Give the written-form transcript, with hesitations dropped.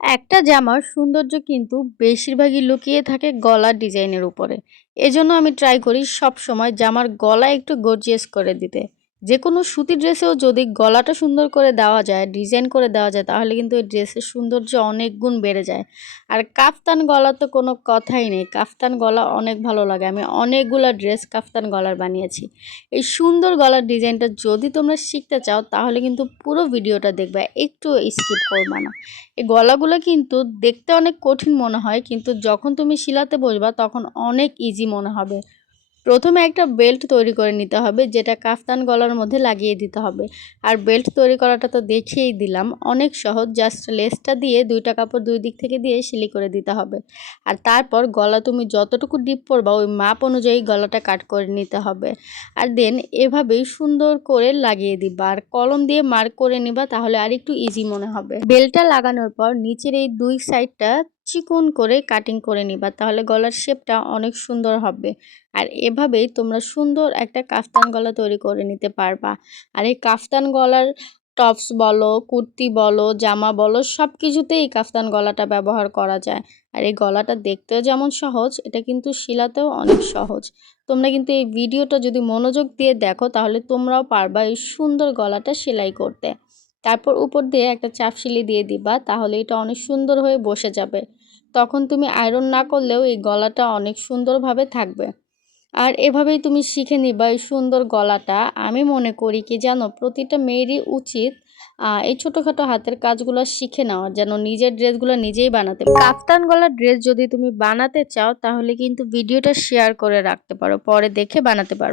একটা জামার সৌন্দর্য কিন্তু বেশিরভাগই লুকিয়ে থাকে গলার ডিজাইনের উপরে। এজন্য আমি ট্রাই করি সব সময় জামার গলা একটু গর্জিয়াস করে দিতে। যেকোনো সুতির ড্রেসেও যদি গলাটা সুন্দর করে দেওয়া যায়, ডিজাইন করে দেওয়া যায় তাহলে কিন্তু এই ড্রেসের সৌন্দর্য অনেক গুণ বেড়ে যায়। আর কাফতান গলা তো কোনো কথাই নেই। কাফতান গলা অনেক ভালো লাগে। আমি অনেকগুলা ড্রেস কাফতান গলার বানিয়েছি। এই সুন্দর গলার ডিজাইনটা যদি তোমরা শিখতে চাও তাহলে কিন্তু পুরো ভিডিওটা দেখবে, একটু স্কিপ করবা না। এই গলাগুলো কিন্তু দেখতে অনেক কঠিন মনে হয়, কিন্তু যখন তুমি শিলাতে বসবা তখন অনেক ইজি মনে হবে। প্রথমে একটা বেল্ট তৈরি করে নিতে হবে, যেটা কাফতান গলার মধ্যে লাগিয়ে দিতে হবে। আর বেল্ট তৈরি করাটা তো দেখিয়েই দিলাম, অনেক সহজ। জাস্ট লেসটা দিয়ে দুইটা কাপড় দুই দিক থেকে দিয়ে সেলাই করে দিতে হবে। আর তারপর গলা তুমি যতটুকু ডিপ পরবা ওই মাপ অনুযায়ী গলাটা কাট করে নিতে হবে। আর দেন এভাবেই সুন্দর করে লাগিয়ে দিবা, আর কলম দিয়ে মার্ক করে নিবা, তাহলে আর একটু ইজি মনে হবে। বেল্টটা লাগানোর পর নিচের এই দুই সাইডটা চিকন করে কাটিং করে নিবা, তাহলে গলার শেপটা অনেক সুন্দর হবে। আর এভাবেই তোমরা সুন্দর একটা কাফতান গলা তৈরি করে নিতে পারবা। আর এই কাফতান গলার টপস বলো, কুর্তি বলো, জামা বলো, সব কিছুতেই এই কাফতান গলাটা ব্যবহার করা যায়। আর এই গলাটা দেখতেও যেমন সহজ, এটা কিন্তু শিলাতেও অনেক সহজ। তোমরা কিন্তু এই ভিডিওটা যদি মনোযোগ দিয়ে দেখো তাহলে তোমরাও পারবা এই সুন্দর গলাটা সেলাই করতে। তারপর উপর দিয়ে একটা চাপ সেলাই দিয়ে দিবা, তাহলে এটা অনেক সুন্দর হয়ে বসে যাবে। তখন তুমি আয়রন না করলেও এই গলাটা অনেক সুন্দরভাবে থাকবে। আর এভাবেই তুমি শিখে নিবা এই সুন্দর গলাটা। আমি মনে করি কি জানো, প্রতিটা মেয়েরই উচিত এই ছোটোখাটো হাতের কাজগুলো শিখে নেওয়া, যেন নিজের ড্রেসগুলো নিজেই বানাতে পারে। কাফতান গলার ড্রেস যদি তুমি বানাতে চাও তাহলে কিন্তু ভিডিওটা শেয়ার করে রাখতে পারো, পরে দেখে বানাতে পারো।